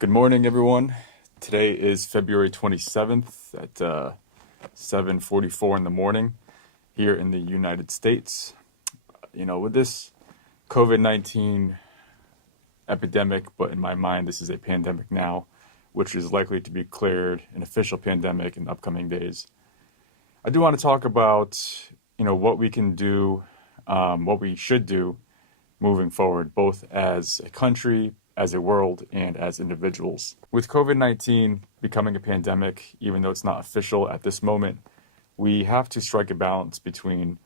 Good morning, everyone. Today is February 27th at 7:44 in the morning here in the United States. With this COVID-19 epidemic, but in my mind, this is a pandemic now, which is likely to be declared an official pandemic in the upcoming days. I do want to talk about, what we can do, what we should do moving forward, both as a country, as a world, and as individuals. With COVID-19 becoming a pandemic, even though it's not official at this moment, we have to strike a balance between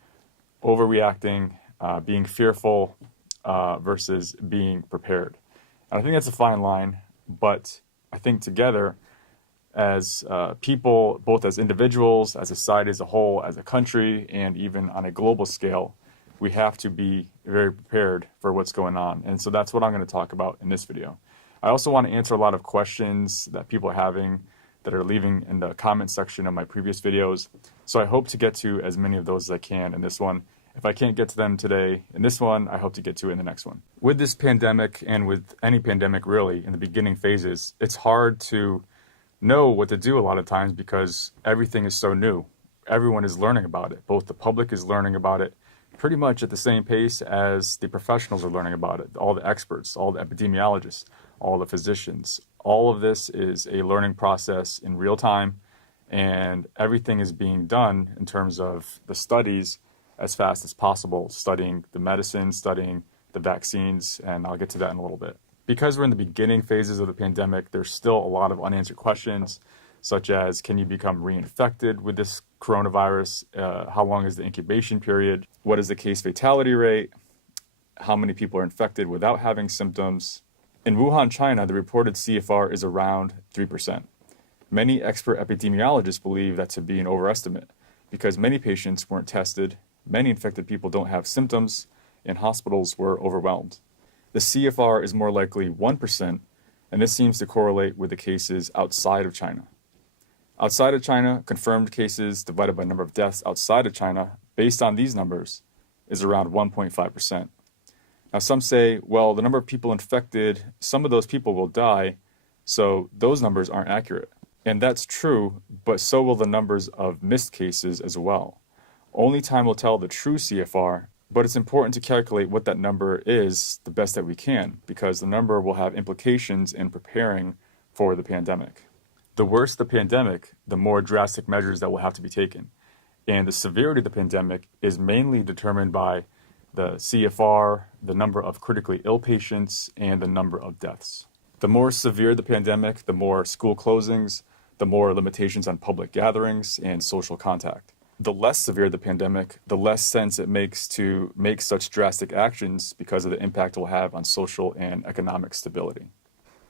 overreacting, being fearful, versus being prepared. And I think that's a fine line, but I think together as people, both as individuals, as a society as a whole, as a country, and even on a global scale, we have to be very prepared for what's going on. And so that's what I'm going to talk about in this video. I also want to answer a lot of questions that people are having that are leaving in the comment section of my previous videos. So I hope to get to as many of those as I can in this one. If I can't get to them today in this one, I hope to get to it in the next one. With this pandemic, and with any pandemic really, in the beginning phases, it's hard to know what to do a lot of times because everything is so new. Everyone is learning about it. Both the public is learning about it pretty much at the same pace as the professionals are learning about it. All the experts, all the epidemiologists, all the physicians. All of this is a learning process in real time, and everything is being done in terms of the studies as fast as possible, studying the medicine, studying the vaccines, and I'll get to that in a little bit. Because we're in the beginning phases of the pandemic, there's still a lot of unanswered questions, such as can you become reinfected with this coronavirus? How long is the incubation period? What is the case fatality rate? How many people are infected without having symptoms? In Wuhan, China, the reported CFR is around 3%. Many expert epidemiologists believe that to be an overestimate because many patients weren't tested, many infected people don't have symptoms, and hospitals were overwhelmed. The CFR is more likely 1%, and this seems to correlate with the cases outside of China. Outside of China, confirmed cases divided by number of deaths outside of China, based on these numbers, is around 1.5%. Now, some say, well, the number of people infected, some of those people will die, so those numbers aren't accurate. And that's true, but so will the numbers of missed cases as well. Only time will tell the true CFR, but it's important to calculate what that number is the best that we can, because the number will have implications in preparing for the pandemic. The worse the pandemic, the more drastic measures that will have to be taken. And the severity of the pandemic is mainly determined by the CFR, the number of critically ill patients, and the number of deaths. The more severe the pandemic, the more school closings, the more limitations on public gatherings and social contact. The less severe the pandemic, the less sense it makes to make such drastic actions because of the impact it will have on social and economic stability.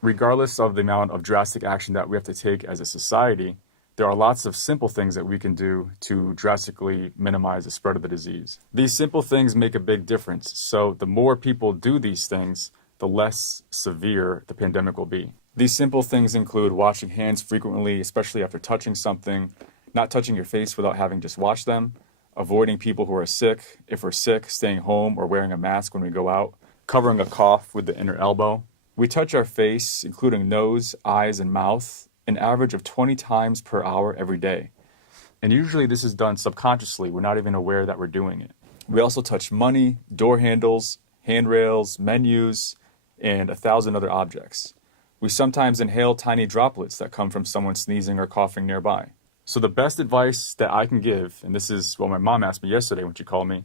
Regardless of the amount of drastic action that we have to take as a society, there are lots of simple things that we can do to drastically minimize the spread of the disease. These simple things make a big difference, so the more people do these things, the less severe the pandemic will be. These simple things include washing hands frequently, especially after touching something, not touching your face without having just washed them, avoiding people who are sick. If we're sick, staying home or wearing a mask when we go out, covering a cough with the inner elbow. We touch our face, including nose, eyes, and mouth, an average of 20 times per hour every day. And usually this is done subconsciously. We're not even aware that we're doing it. We also touch money, door handles, handrails, menus, and 1,000 other objects. We sometimes inhale tiny droplets that come from someone sneezing or coughing nearby. So the best advice that I can give, and this is what my mom asked me yesterday when she called me,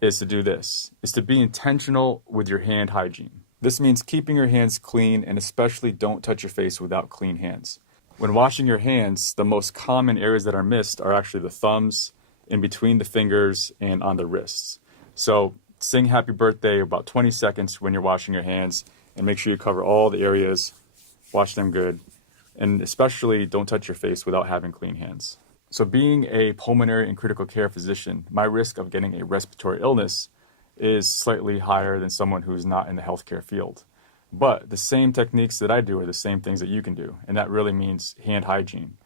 is to do this, is to be intentional with your hand hygiene. This means keeping your hands clean, and especially don't touch your face without clean hands. When washing your hands, the most common areas that are missed are actually the thumbs, in between the fingers, and on the wrists. So sing happy birthday about 20 seconds when you're washing your hands, and make sure you cover all the areas, wash them good, and especially don't touch your face without having clean hands. So being a pulmonary and critical care physician, my risk of getting a respiratory illness is slightly higher than someone who's not in the healthcare field. But the same techniques that I do are the same things that you can do, and that really means hand hygiene.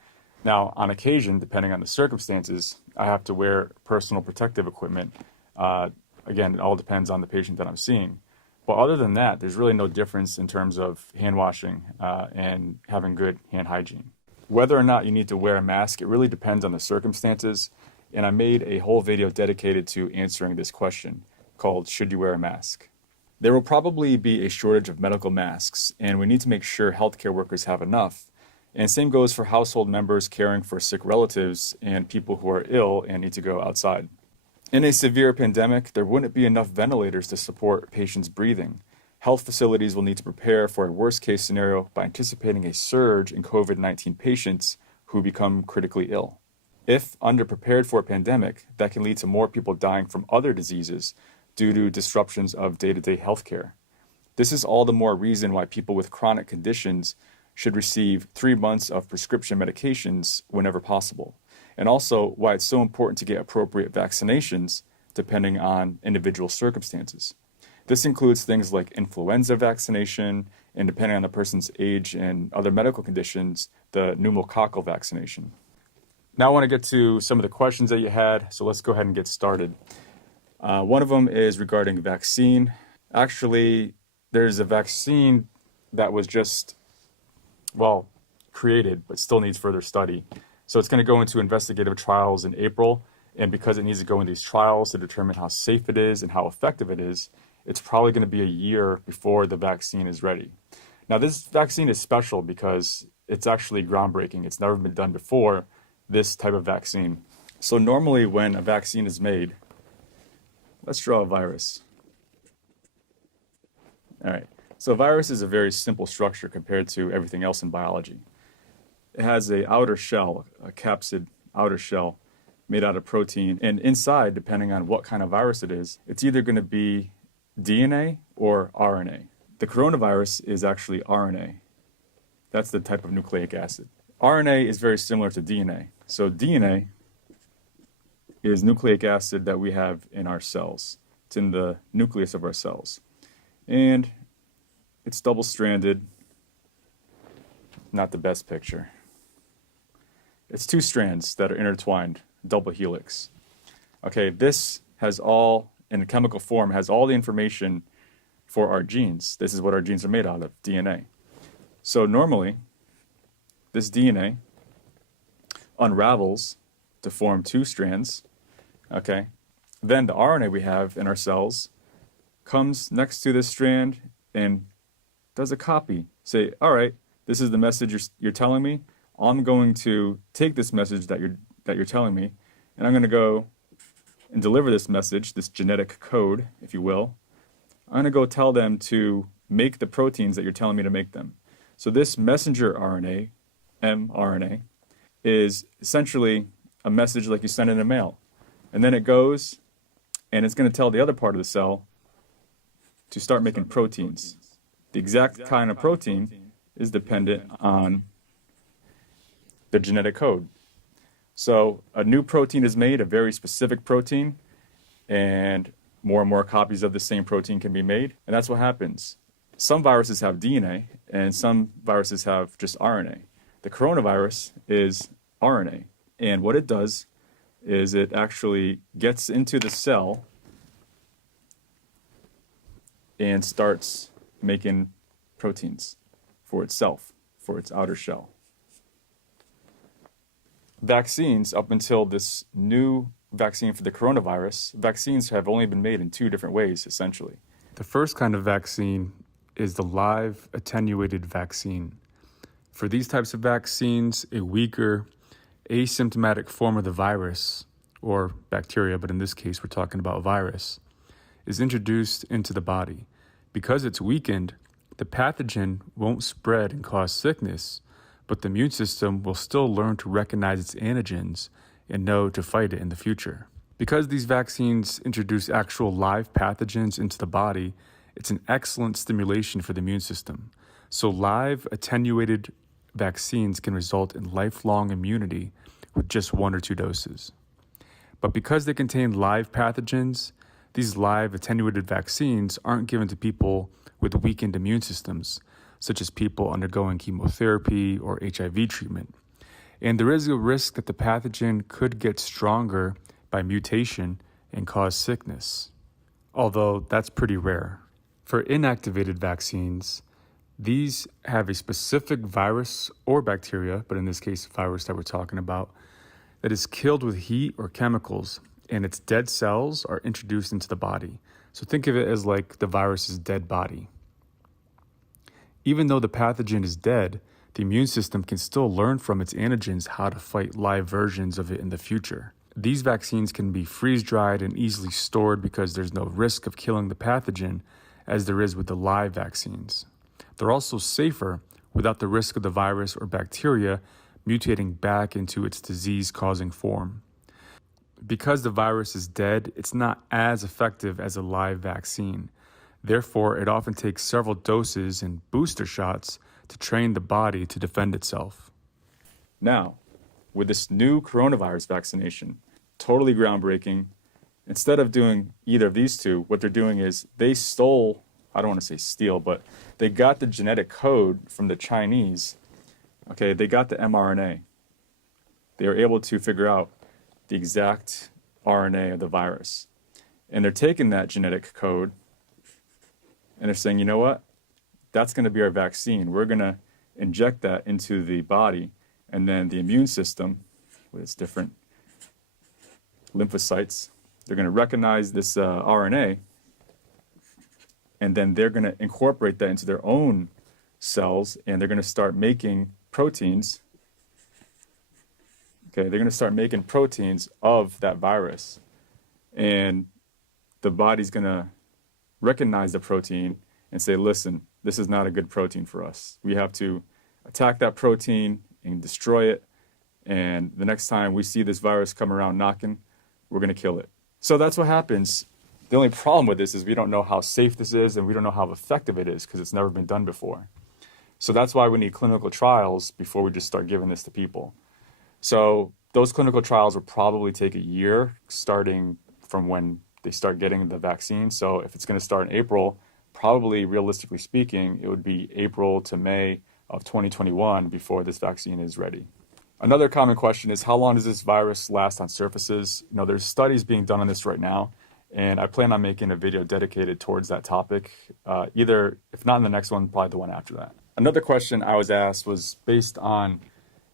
Now, on occasion, depending on the circumstances, I have to wear personal protective equipment. Again, it all depends on the patient that I'm seeing. But other than that, there's really no difference in terms of hand washing and having good hand hygiene. Whether or not you need to wear a mask, it really depends on the circumstances. And I made a whole video dedicated to answering this question called Should You Wear a Mask? There will probably be a shortage of medical masks, and we need to make sure healthcare workers have enough. And same goes for household members caring for sick relatives and people who are ill and need to go outside. In a severe pandemic, there wouldn't be enough ventilators to support patients breathing. Health facilities will need to prepare for a worst-case scenario by anticipating a surge in COVID-19 patients who become critically ill. If underprepared for a pandemic, that can lead to more people dying from other diseases due to disruptions of day-to-day healthcare. This is all the more reason why people with chronic conditions should receive 3 months of prescription medications whenever possible, and also why it's so important to get appropriate vaccinations depending on individual circumstances. This includes things like influenza vaccination, and depending on the person's age and other medical conditions, the pneumococcal vaccination. Now I want to get to some of the questions that you had, so let's go ahead and get started. One of them is regarding vaccine. Actually, there's a vaccine that was just, created, but still needs further study. So it's going to go into investigative trials in April, and because it needs to go in these trials to determine how safe it is and how effective it is, it's probably going to be a year before the vaccine is ready. Now, this vaccine is special because it's actually groundbreaking. It's never been done before, this type of vaccine. So normally when a vaccine is made, let's draw a virus. All right. So a virus is a very simple structure compared to everything else in biology. It has an outer shell, a capsid outer shell made out of protein. And inside, depending on what kind of virus it is, it's either going to be DNA or RNA. The coronavirus is actually RNA. That's the type of nucleic acid. RNA is very similar to DNA. So DNA is nucleic acid that we have in our cells. It's in the nucleus of our cells. And it's double-stranded. Not the best picture. It's 2 strands that are intertwined, double helix. Okay, this has all, in a chemical form, has all the information for our genes. This is what our genes are made out of, DNA. So normally, this DNA unravels to form 2 strands, okay? Then the RNA we have in our cells comes next to this strand and does a copy. Say, all right, this is the message you're telling me. I'm going to take this message that you're telling me, and I'm going to go and deliver this message, this genetic code, if you will. I'm going to go tell them to make the proteins that you're telling me to make them. So this messenger RNA, mRNA, is essentially a message like you send in a mail. And then it goes, and it's going to tell the other part of the cell to start making proteins. The exact kind of protein is dependent on the genetic code. So a new protein is made, a very specific protein, and more copies of the same protein can be made, and that's what happens. Some viruses have DNA, and some viruses have just RNA. The coronavirus is RNA, and what it does is it actually gets into the cell and starts making proteins for itself, for its outer shell. Vaccines, up until this new vaccine for the coronavirus, vaccines have only been made in 2 different ways, essentially. The first kind of vaccine is the live attenuated vaccine. For these types of vaccines, a weaker, asymptomatic form of the virus, or bacteria, but in this case we're talking about virus, is introduced into the body. Because it's weakened, the pathogen won't spread and cause sickness, but the immune system will still learn to recognize its antigens and know to fight it in the future. Because these vaccines introduce actual live pathogens into the body, it's an excellent stimulation for the immune system. So live attenuated vaccines can result in lifelong immunity with just 1 or 2 doses. But because they contain live pathogens, these live attenuated vaccines aren't given to people with weakened immune systems, such as people undergoing chemotherapy or HIV treatment. And there is a risk that the pathogen could get stronger by mutation and cause sickness, although that's pretty rare. For inactivated vaccines, these have a specific virus or bacteria, but in this case, virus that we're talking about, that is killed with heat or chemicals, and its dead cells are introduced into the body. So think of it as like the virus's dead body. Even though the pathogen is dead, the immune system can still learn from its antigens how to fight live versions of it in the future. These vaccines can be freeze-dried and easily stored because there's no risk of killing the pathogen as there is with the live vaccines. They're also safer without the risk of the virus or bacteria mutating back into its disease-causing form. Because the virus is dead, it's not as effective as a live vaccine. Therefore, it often takes several doses and booster shots to train the body to defend itself. Now, with this new coronavirus vaccination, totally groundbreaking, instead of doing either of these two, what they're doing is they stole, I don't want to say steal, but they got the genetic code from the Chinese. Okay, they got the mRNA. They were able to figure out the exact RNA of the virus. And they're taking that genetic code and they're saying, you know what? That's going to be our vaccine. We're going to inject that into the body, and then the immune system, with its different lymphocytes, they're going to recognize this RNA, and then they're going to incorporate that into their own cells, and they're going to start making proteins. Okay, they're going to start making proteins of that virus, and the body's going to recognize the protein and say, listen, this is not a good protein for us. We have to attack that protein and destroy it, and the next time we see this virus come around knocking, we're going to kill it. So that's what happens. The only problem with this is we don't know how safe this is, and we don't know how effective it is because it's never been done before. So that's why we need clinical trials before we just start giving this to people. So those clinical trials will probably take a year, starting from when they start getting the vaccine. So if it's going to start in April, probably realistically speaking, it would be April to May of 2021 before this vaccine is ready. Another common question is, how long does this virus last on surfaces? You know, there's studies being done on this right now, and I plan on making a video dedicated towards that topic, either, if not in the next one, probably the one after that. Another question I was asked was based on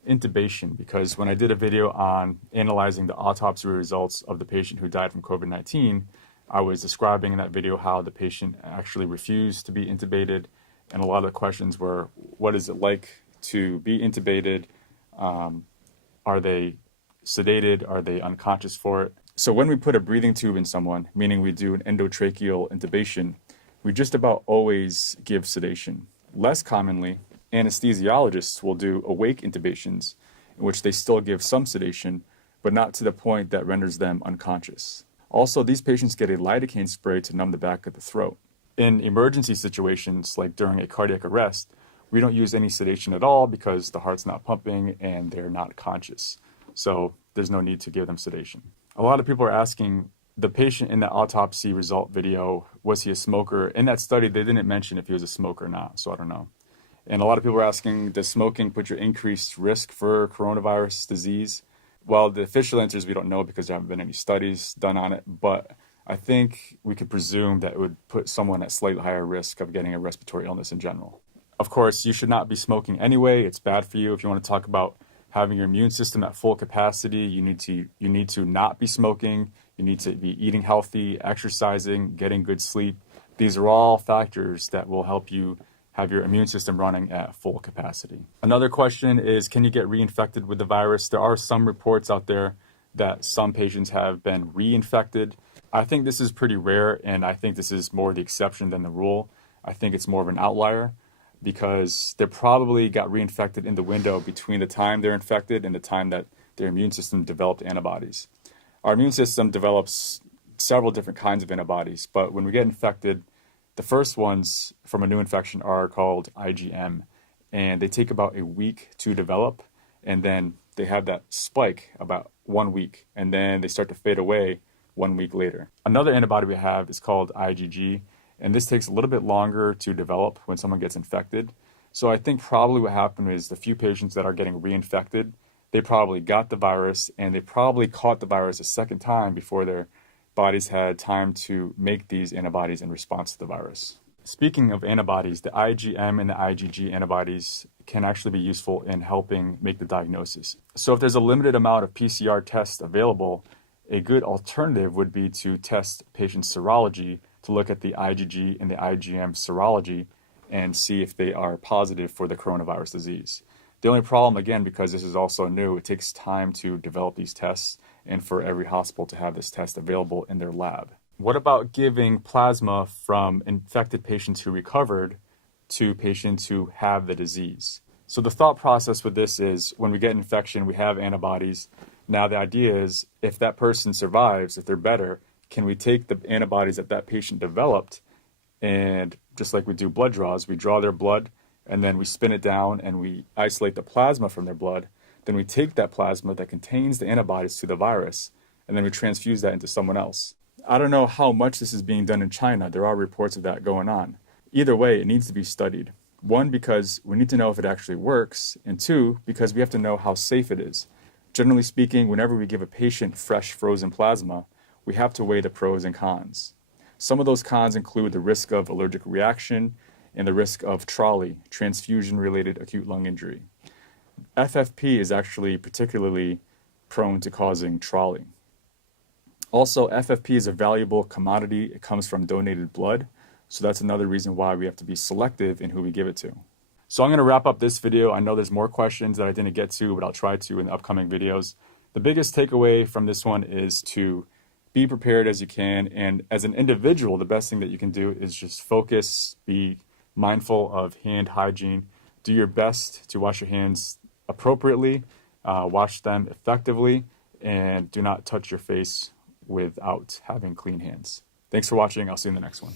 intubation, because when I did a video on analyzing the autopsy results of the patient who died from COVID-19, I was describing in that video how the patient actually refused to be intubated, and a lot of the questions were, what is it like to be intubated? Are they sedated? Are they unconscious for it? So when we put a breathing tube in someone, meaning we do an endotracheal intubation, we just about always give sedation. Less commonly, anesthesiologists will do awake intubations, in which they still give some sedation, but not to the point that renders them unconscious. Also, these patients get a lidocaine spray to numb the back of the throat. In emergency situations, like during a cardiac arrest, we don't use any sedation at all because the heart's not pumping and they're not conscious. So there's no need to give them sedation. A lot of people are asking, the patient in the autopsy result video, was he a smoker? In that study, they didn't mention if he was a smoker or not, so I don't know. And a lot of people are asking, does smoking put you at increased risk for coronavirus disease? Well, the official answer is we don't know because there haven't been any studies done on it, but I think we could presume that it would put someone at slightly higher risk of getting a respiratory illness in general. Of course, you should not be smoking anyway. It's bad for you. If you want to talk about having your immune system at full capacity, you need to not be smoking. You need to be eating healthy, exercising, getting good sleep. These are all factors that will help you have your immune system running at full capacity. Another question is, can you get reinfected with the virus? There are some reports out there that some patients have been reinfected. I think this is pretty rare, and I think this is more the exception than the rule. I think it's more of an outlier because they probably got reinfected in the window between the time they're infected and the time that their immune system developed antibodies. Our immune system develops several different kinds of antibodies, but when we get infected, the first ones from a new infection are called IgM, and they take about a week to develop, and then they have that spike about 1 week, and then they start to fade away 1 week later. Another antibody we have is called IgG, and this takes a little bit longer to develop when someone gets infected. So I think probably what happened is the few patients that are getting reinfected, they probably got the virus, and they probably caught the virus a second time before their bodies had time to make these antibodies in response to the virus. Speaking of antibodies, the IgM and the IgG antibodies can actually be useful in helping make the diagnosis. So if there's a limited amount of PCR tests available, a good alternative would be to test patients' serology to look at the IgG and the IgM serology and see if they are positive for the coronavirus disease. The only problem, again, because this is also new, it takes time to develop these tests and for every hospital to have this test available in their lab. What about giving plasma from infected patients who recovered to patients who have the disease? So the thought process with this is when we get infection, we have antibodies. Now the idea is if that person survives, if they're better, can we take the antibodies that that patient developed and just like we do blood draws, we draw their blood and then we spin it down and we isolate the plasma from their blood. Then we take that plasma that contains the antibodies to the virus and then we transfuse that into someone else. I don't know how much this is being done in China. There are reports of that going on. Either way, it needs to be studied. One, because we need to know if it actually works, and two, because we have to know how safe it is. Generally speaking, whenever we give a patient fresh frozen plasma, we have to weigh the pros and cons. Some of those cons include the risk of allergic reaction and the risk of TRALI, transfusion-related acute lung injury. FFP is actually particularly prone to causing TRALI. Also, FFP is a valuable commodity. It comes from donated blood. So that's another reason why we have to be selective in who we give it to. So I'm going to wrap up this video. I know there's more questions that I didn't get to, but I'll try to in the upcoming videos. The biggest takeaway from this one is to be prepared as you can. And as an individual, the best thing that you can do is just focus, be mindful of hand hygiene. Do your best to wash your hands appropriately, wash them effectively, and do not touch your face without having clean hands. Thanks for watching. I'll see you in the next one.